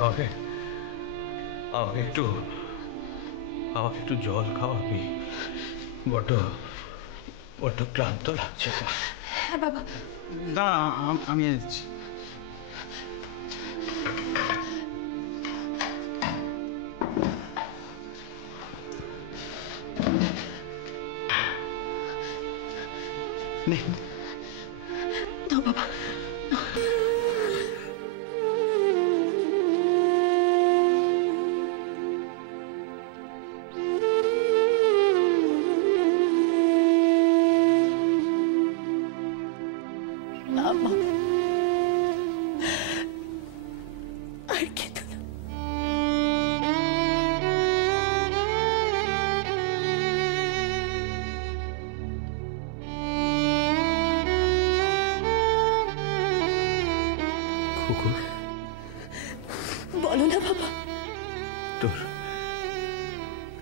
আমাকে আমাকে একটু আমাকে একটু জল খাওয়াবি, বড্ড বড্ড ক্লান্ত লাগছে। হ্যাঁ বাবা। না আমি এনেছি। না বাবা, আর খেতো না। কুকুর, বলো না বাবা।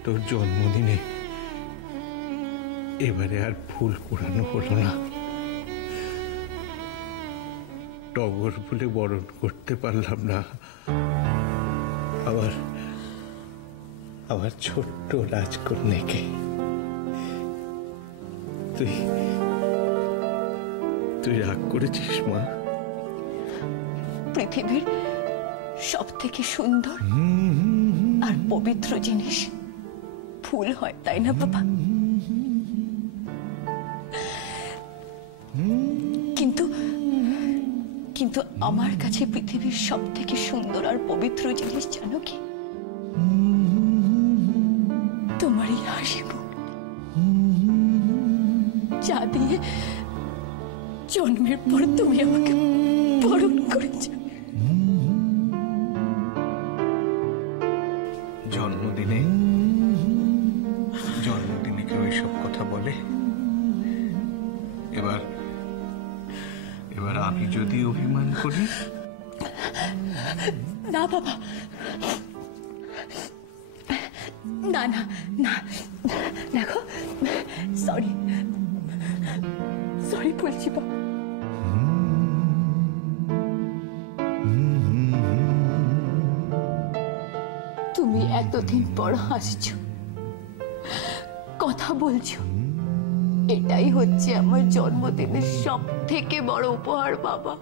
তোর জন্মদিনে এবারে আর ফুল কুড়ানো হলো না। টগর বলে বরণ করতে পারলাম না। আবার ছোট্ট রাজকন্যাকে তুই রাগ করেছিস মা? পৃথিবীর সব থেকে সুন্দর আর পবিত্র জিনিস ফুল হয়, তাই না বাবা? কিন্তু আমার কাছে পৃথিবীর সব থেকে সুন্দর আর পবিত্র জিনিস জানো কি? তোমার এই হাসি মুখ, যা দিয়ে জন্মের পর তুমি আমাকে বরণ করেছ। জন্মদিনে কেউ এইসব কথা বলে? এবার আমি যদি অভিমান করি? না বাবা, না না না, দেখো, সরি বলছি বাবা। তুমি এতদিন পর হাসছো, কথা বলছো, এটাই হচ্ছে আমার জন্মদিনের সব থেকে বড় উপহার বাবা,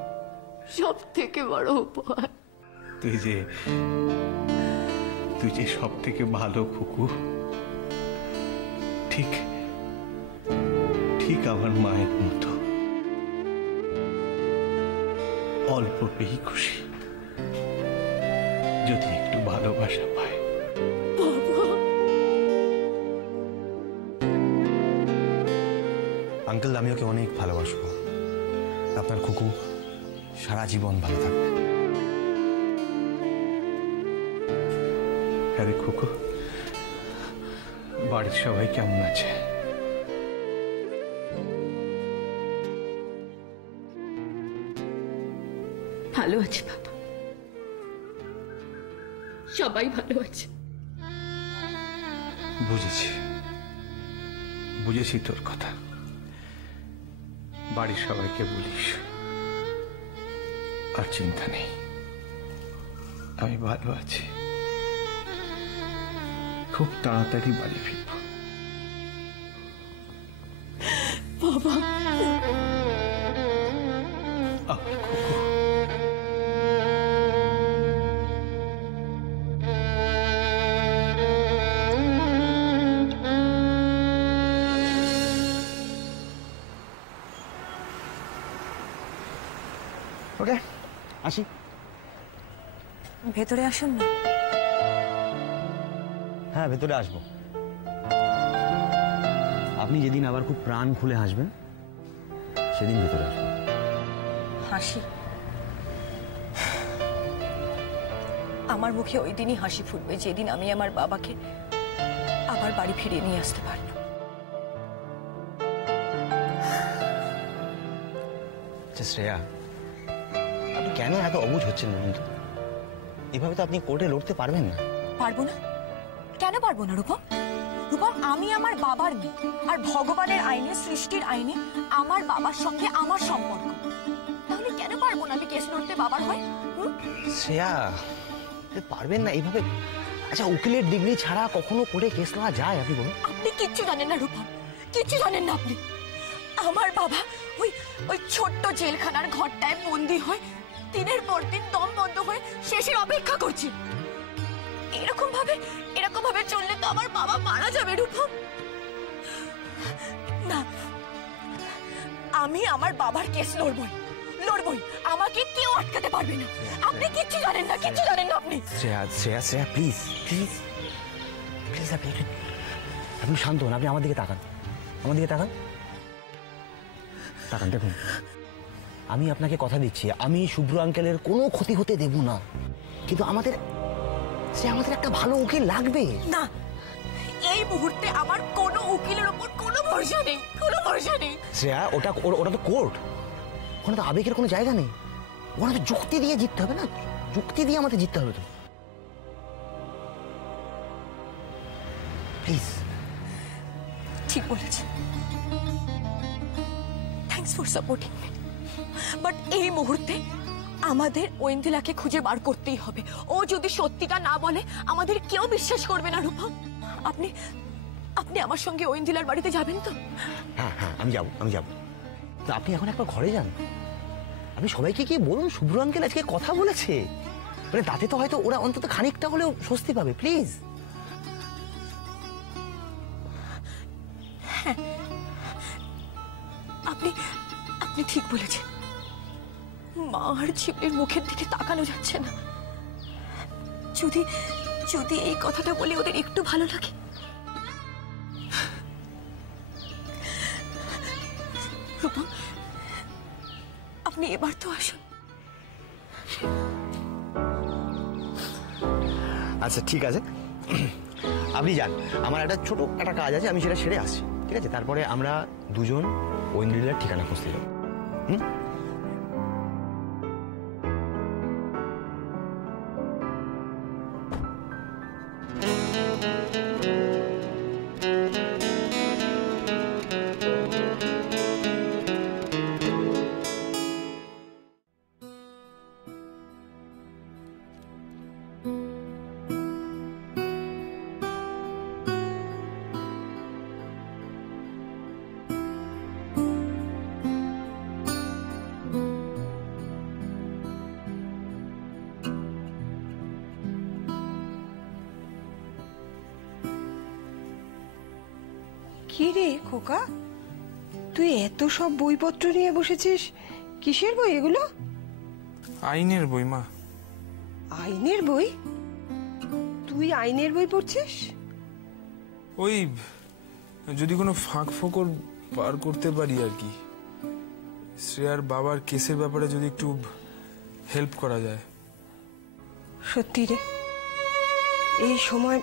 সব থেকে বড় উপহার। তুই যে সব থেকে ভালো কুকু, ঠিক আমার মায়ের মতো। অল্প পেয়ে খুশি, যদি একটু ভালোবাসা পায়। আঙ্কেল, আমি ওকে অনেক ভালোবাসবো। আপনার খুকু সারা জীবন ভালো থাকবে। আরে খুকু, বাড়ির সবাই কেমন আছে? ভালো আছে বাবা, সবাই ভালো আছে। বুঝেছি তোর কথা। বাড়ির সবাইকে বলিস, আর চিন্তা নেই, আমি ভালো আছি। খুব তাড়াতাড়ি বাড়ি ফিরব বাবা। আমার খুকু। ওকে, আসি। ভেতরে আসুন না। হ্যাঁ, ভেতরে আসবো। আপনি যেদিন আবার খুব প্রাণ খুলে হাসবেন, সেদিন ভেতরে আসবেন। হাসি? আমার মুখে ওই দিনই হাসি ফুটবে যেদিন আমি আমার বাবাকে আবার বাড়ি ফিরিয়ে নিয়ে আসতে পারবো। শ্রেয়া, আপনি কেন এত অবুঝ হচ্ছেন বলুন তো? এভাবে তো আপনি কোর্টে লড়তে পারবেন না। পারবো না? কেন পারবো না রূপম? রূপম, আমি আমার বাবার মেয়ে, আর ভগবানের আইনে, সৃষ্টির আইনে আমার বাবার সঙ্গে আমার সম্পর্ক, তাহলে কেন পারবো যেমন আমি কেস লড়তে বাবার হয়। শ্রেয়া পারবেন না এইভাবে। আচ্ছা উকিলের ডিগ্রি ছাড়া কখনো কোর্টে কেস লড়া যায় আপনি বলুন? আপনি কিচ্ছু জানেন না রূপা, কিচ্ছু জানেন না আপনি। আমার বাবা ওই ওই ছোট্ট জেলখানার ঘরটায় বন্দি হয়, দিনের পর দিন দম বন্ধ হয়ে শেষের অপেক্ষা করছে। এরকম ভাবে চললে তো আমার বাবা মারা যাবে রূপা। না, আমি আমার বাবার কেস লড়বই। আমাকে কেউ আটকাতে পারবে না। আপনি কিচ্ছু জানেন না আপনি। শ্রেয়া প্লিজ প্লিজ প্লিজ আপনি শান্ত হন, আপনি আমার দিকে তাকান, তাকান দেখুন, আমি আপনাকে কথা দিচ্ছি আমি শুভ্র আঙ্কেলের কোনো ক্ষতি হতে দেব না, কিন্তু আমাদের একটা ভালো উকিল লাগবে। না, এই মুহূর্তে আমার কোনো উকিলের উপর কোনো ভরসা নেই। শ্রেয়া ওটা তো কোর্ট, ওখানে তো আবেগের কোনো জায়গা নেই, ওখানে তো যুক্তি দিয়ে জিততে হবে না, যুক্তি দিয়ে আমাদের জিততে হবে। তো প্লিজ। ঠিক বলেছেন, thanks for supporting me, but এই মুহূর্তে আমাদের ঐন্দ্রিলাকে খুঁজে বার করতেই হবে। ও যদি সত্যিটা না বলে আমাদের কেউ বিশ্বাস করবে না রূপা। আপনি আমার সঙ্গে ঐন্দ্রিলার বাড়িতে যাবেন তো? হ্যাঁ আমি যাব। তো আপনি এখন একবার ঘরে যান, আপনি সবাইকে গিয়ে বলুন শুভ্র আঙ্কেল আজকে কথা বলেছে, মানে তাতে তো হয়তো ওরা অন্তত খানিকটা হলেও স্বস্তি পাবে। প্লিজ। হ্যাঁ, আপনি ঠিক বলেছেন। মা আর ঝিপলির মুখের দিকে তাকানো যাচ্ছে না। যদি এই কথাটা বলে ওদের একটু ভালো লাগে। রূপা, আপনি এবার তো আসুন। আচ্ছা ঠিক আছে, আপনি যান, আমার একটা ছোট একটা কাজ আছে, আমি সেটা সেরে আসছি, ঠিক আছে? তারপরে আমরা দুজন ঐন্দ্রিলার ঠিকানা খুঁজতে যাবো। কি রে খোকা, তুই এত সব বইপত্র নিয়ে বসেছিস, কিসের বই এগুলো? আইনের বই মা। আইনের বই? তুই আইনের বই পড়ছিস? ওই যদি কোনো ফাঁক ফোকর পার করতে পারি আর কি, শ্রেয়ার বাবার কেসের ব্যাপারে যদি একটু হেল্প করা যায়। সত্যি রে, এই সময়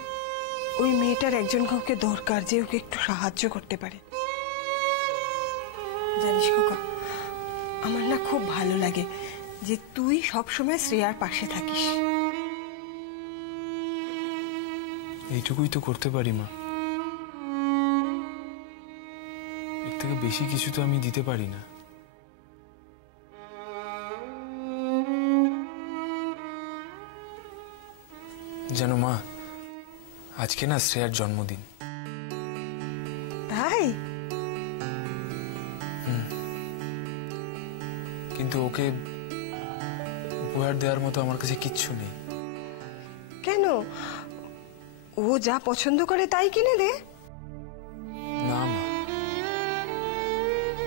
ওই মেয়েটার একজন কাউকে দরকার যে ওকে একটু সাহায্য করতে পারে। জানিস খোকা, আমার না খুব ভালো লাগে যে তুই সবসময় শ্রেয়ার পাশে থাকিস। এইটুকুই তো করতে পারি মা, এর থেকে বেশি কিছু তো আমি দিতে পারি না। জানো মা, আজকে না শ্রেয়ার জন্মদিন। তাই? কিন্তু ওকে উপহার দেওয়ার মতো আমার কাছে কিচ্ছু নেই। কেন? ও যা পছন্দ করে তাই কিনে দে। না মা,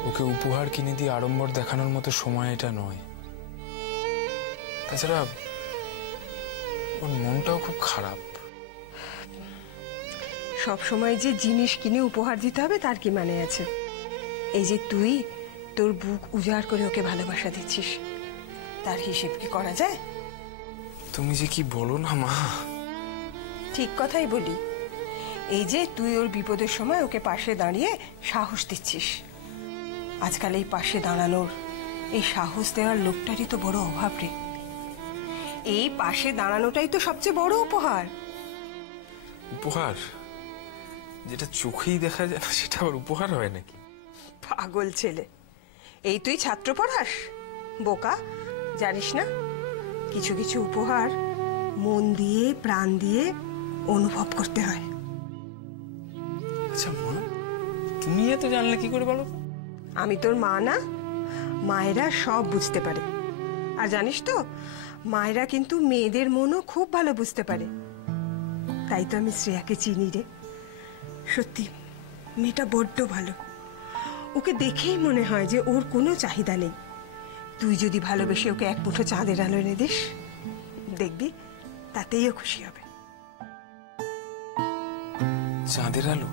ওকে উপহার কিনে দিয়ে আড়ম্বর দেখানোর মতো সময় এটা নয়। তাছাড়া ওর মনটাও খুব খারাপ। সব সময় যে জিনিস কিনে উপহার দিতে হবে তার কি মানে আছে? এই যে তুই তোর বুক উজাড় করে ওকে ভালোবাসা দিচ্ছিস, তার হিসেব কি করা যায়? তুমি যে কি বলো না মা। ঠিক কথাই বলি। এই যে তুই ওর বিপদের সময় ওকে পাশে দাঁড়িয়ে সাহস দিচ্ছিস, আজকাল এই পাশে দাঁড়ানোর, এই সাহস দেওয়ার লোকটারই তো বড় অভাব রে। এই পাশে দাঁড়ানোটাই তো সবচেয়ে বড় উপহার। উপহার? যেটা চোখেই দেখা যায় না সেটা আবার উপহার হয় নাকি? পাগল ছেলে, এই তুই ছাত্র পড়াস? বোকা, জানিস না, কিছু কিছু উপহার মন দিয়ে প্রাণ দিয়ে অনুভব করতে হয়। আচ্ছা মা, তুমি এত জানলে কি করে বলো? আমি তোর মা না? মায়েরা সব বুঝতে পারে। আর জানিস তো, মায়েরা কিন্তু মেয়েদের মনও খুব ভালো বুঝতে পারে। তাই তো আমি শ্রেয়াকে চিনি রে। সত্যি মেয়েটা বড্ড ভালো। ওকে দেখেই মনে হয় যে ওর কোনো চাহিদা নেই। তুই যদি ভালোবেসে ওকে এক মুঠো চাঁদের আলো এনে দিস, দেখবি তাতেই ও খুশি হবে। চাঁদের আলো?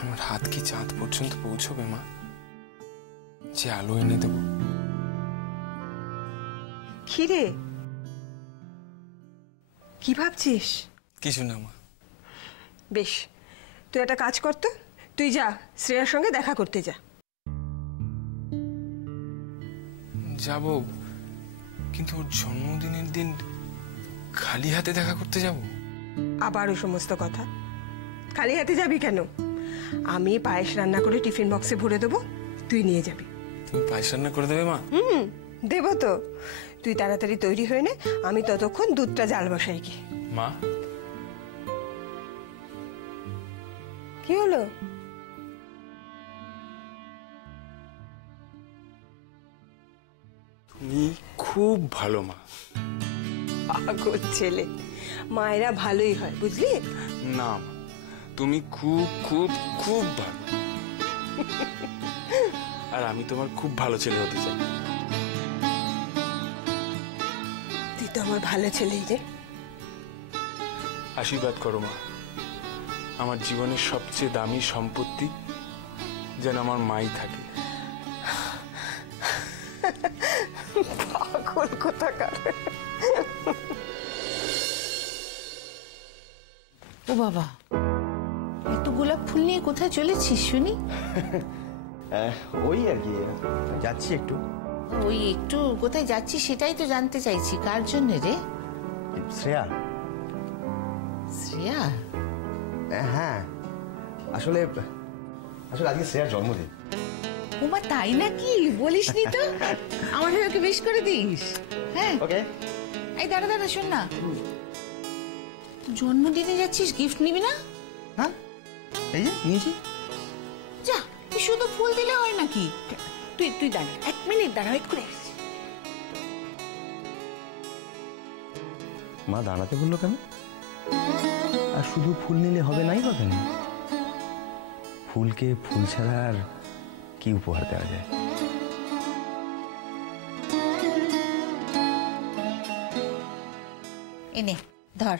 আমার হাত কি চাঁদ পর্যন্ত পৌঁছবে মা, যে আলো এনে দেব? খিরে, কি ভাবছিস? কিছু না মা। বেশ, তুই একটা কাজ কর তো, তুই যা শ্রেয়ার সঙ্গে দেখা করতে যা। যাব, কিন্তু ওর জন্মদিনের দিন খালি হাতে দেখা করতে যাব? আবার ওই সমস্ত কথা। খালি হাতে যাবি কেন? আমি পায়েস রান্না করে টিফিন বক্সে ভরে দেবো, তুই নিয়ে যাবি। তুমি পায়েস রান্না করে দেবে মা? দেবো তো। তুই তাড়াতাড়ি তৈরি হয়ে নে, আমি ততক্ষণ দুধটা জাল বসাই কি। মা, কি হলো? তুমি খুব ভালো মা। পাগল ছেলে, মায়েরা ভালোই হয় বুঝলি। না মা, তুমি খুব খুব খুব ভালো। আর আমি তোমার খুব ভালো ছেলে হতে চাই। তুই তো আমার ভালো ছেলেই রে। আশীর্বাদ করো মা, আমার জীবনের সবচেয়ে দামি সম্পত্তি যেন আমার মাই থাকে। পাগল কোথাকার। ও বাবা, এত গোলাপ ফুল নিয়ে কোথায় চলেছিস শুনি? ওই আর কি, যাচ্ছি একটু। ওই একটু কোথায় যাচ্ছিস সেটাই তো জানতে চাইছি। কার জন্য রে? শ্রেয়া। শ্রেয়া? হ্যাঁ, আসলে আসলে আজকে শ্রেয়ার জন্মদিন। ওমা তাই নাকি? বলিসনি তো। আমার হয়ে ওকে বেশ করে দিস। হ্যাঁ ওকে। এই দাঁড়া দাঁড়া, শোন না, জন্মদিনে যাচ্ছিস, গিফট নিবি না? হ্যাঁ, এই যে নিয়েছি। যা, তুই শুধু ফুল দিলে হয় নাকি? তুই তুই দাঁড়া, 1 মিনিট দাঁড়া, ওয়েট করে। মা দাঁড়াতে বললো কেন? আর শুধু ফুল নিলে হবে নাই বা কেন? ফুলকে ফুল ছাড়া আর কি উপহার দেওয়া যায়? এনে ধর,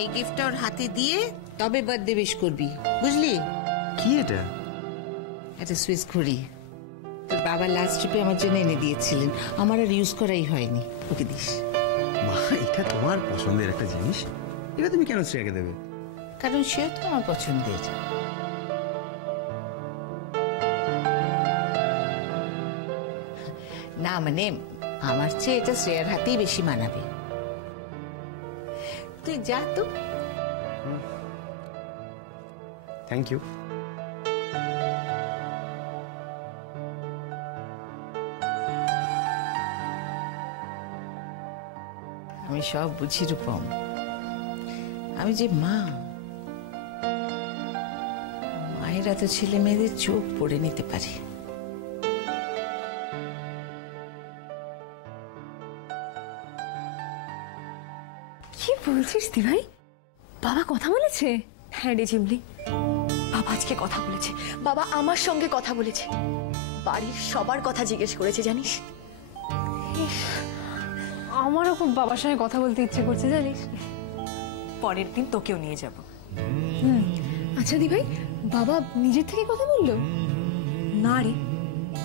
এই গিফটটা ওর হাতে দিয়ে তবে বার্থডে উইশ করবি, বুঝলি? কি এটা? একটা সুইস ঘড়ি তোর বাবা লাস্ট ট্রিপে আমার জন্য এনে দিয়েছিলেন, আমার আর ইউজ করাই হয়নি, ওকে দিস। মা, এটা তোমার পছন্দের একটা জিনিস, এটা তুমি কেন শ্রেয়াকে দেবে? কারণ সে তো আমার পছন্দের। না মানে আমার চেয়ে এটা শ্রেয়ার হাতেই বেশি মানাবে। তুই যা তো। Thank you. আমি সব বুঝি রূপম, আমি যে মা, মায়েরা তো ছেলে মেয়েদের চোখ পড়ে নিতে পারে। কি বলছিস দিভাই? বাবা কথা বলেছে? হ্যাঁ রে ঝিমলি, বাবা আজকে কথা বলেছে। বাবা আমার সঙ্গে কথা বলেছে, বাড়ির সবার কথা জিজ্ঞেস করেছে জানিস। আমারও খুব বাবার সঙ্গে কথা বলতে ইচ্ছে করছে জানিস। পরের দিন তোকেও নিয়ে যাব। আচ্ছা দিভাই, বাবা নিজের থেকে কথা বললো? না রে,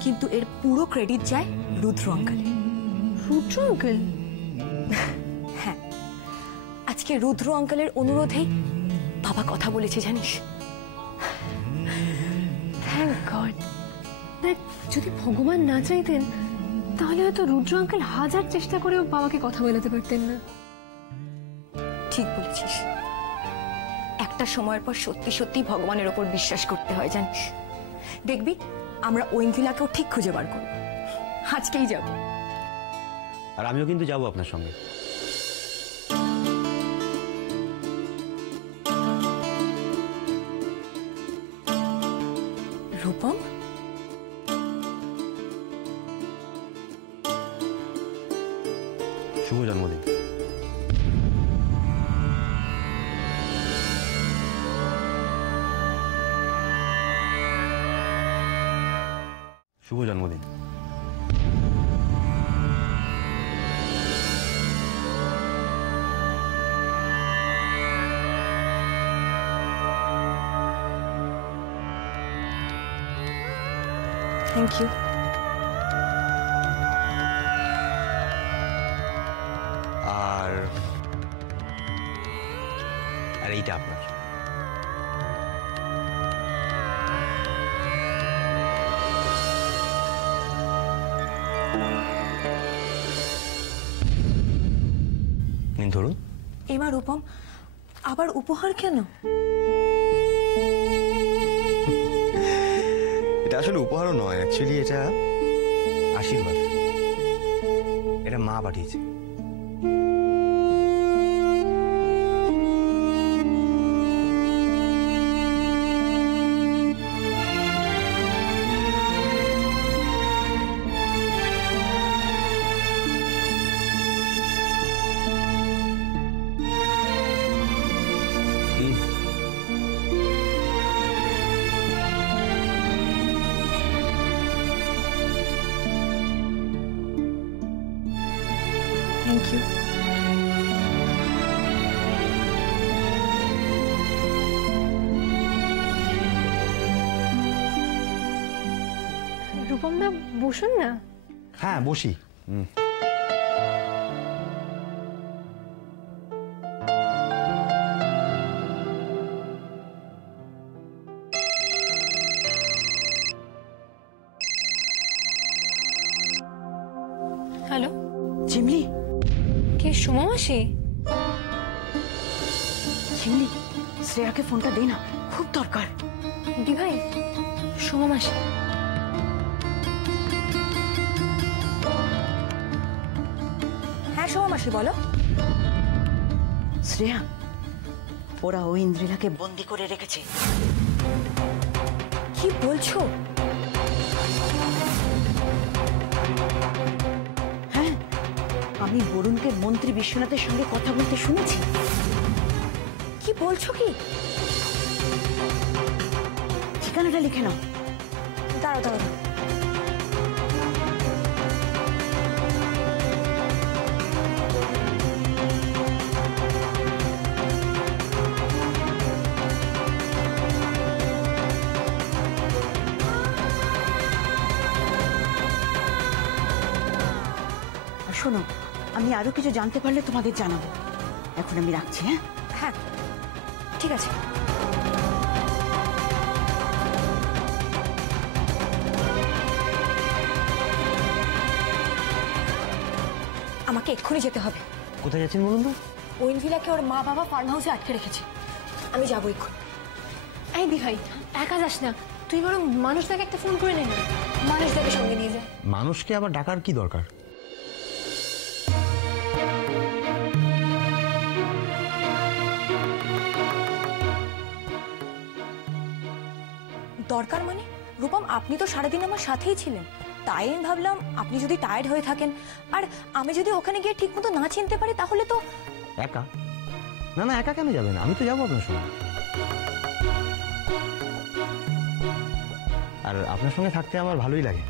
কিন্তু এর পুরো ক্রেডিট যায় রুদ্র আঙ্কেলের। রুদ্র আঙ্কেল? হ্যাঁ, আজকে রুদ্র আঙ্কেলের অনুরোধেই বাবা কথা বলেছে জানিস। Thank god. দেখ, যদি ভগবান না চাইতেন তাহলে হয়তো রুদ্র আঙ্কেল হাজার চেষ্টা করেও বাবাকে কথা বলাতে পারতেন না। ঠিক বলেছিস, একটা সময়ের পর সত্যি সত্যি ভগবানের ওপর বিশ্বাস করতে হয় জানিস। দেখবি আমরা ঐন্দ্রিলাকেও ঠিক খুঁজে বার করব। আজকেই যাব। আর আমিও কিন্তু যাবো আপনার সঙ্গে। রূপম, শুভ জন্মদিন। শুভ জন্মদিন। Thank you. আর এইটা আপনার। নিন ধরুন। এবার রূপম, আবার উপহার কেন? এটা আসলে উপহারও নয়, অ্যাকচুয়ালি এটা আশীর্বাদ। এটা মা পাঠিয়েছে। Thank you. রূপম দা, বসুন না। হ্যাঁ বসি। হ্যালো, ঝিমলি, কে? সোমা মাসি? ঝিমলি, শ্রেয়াকে ফোনটা দে না, খুব দরকার। দি ভাই, সোমা মাসি। হ্যাঁ সোমা মাসি, বলো। শ্রেয়া, ওরা ওই ইন্দ্রিলাকে বন্দি করে রেখেছে। কি বলছো? হ্যাঁ, আমি বরুণকে মন্ত্রী বিশ্বনাথের সঙ্গে কথা বলতে শুনেছি। কি বলছো কি? ঠিকানাটা লিখে নাও। দাঁড়াও দাঁড়াও। শোনো, আমি আরো কিছু জানতে পারলে তোমাদের জানাবো। এখন আমি রাখছি। হ্যাঁ হ্যাঁ, ঠিক আছে। আমাকে এক্ষুনি যেতে হবে। কোথায় যাচ্ছেন বলুন তো? ঐন্দ্রিলাকে ওর মা বাবা ফার্ম হাউসে আটকে রেখেছে। আমি যাবো এক্ষুনি। এই দি ভাই, একা যাস না, তুই বরং মানুষটাকে একটা ফোন করে নে না। মানুষটাকে সঙ্গে নিয়ে যা। মানুষকে আবার ডাকার কি দরকার? দরকার মানে? রূপম, আপনি তো সারাদিন আমার সাথেই ছিলেন, তাই আমি ভাবলাম আপনি যদি টায়ার্ড হয়ে থাকেন আর আমি যদি ওখানে গিয়ে ঠিক মতো না চিনতে পারি তাহলে তো। একা? না না, একা কেন যাবেন? আমি তো যাবো আপনার সঙ্গে। আর আপনার সঙ্গে থাকতে আমার ভালোই লাগে।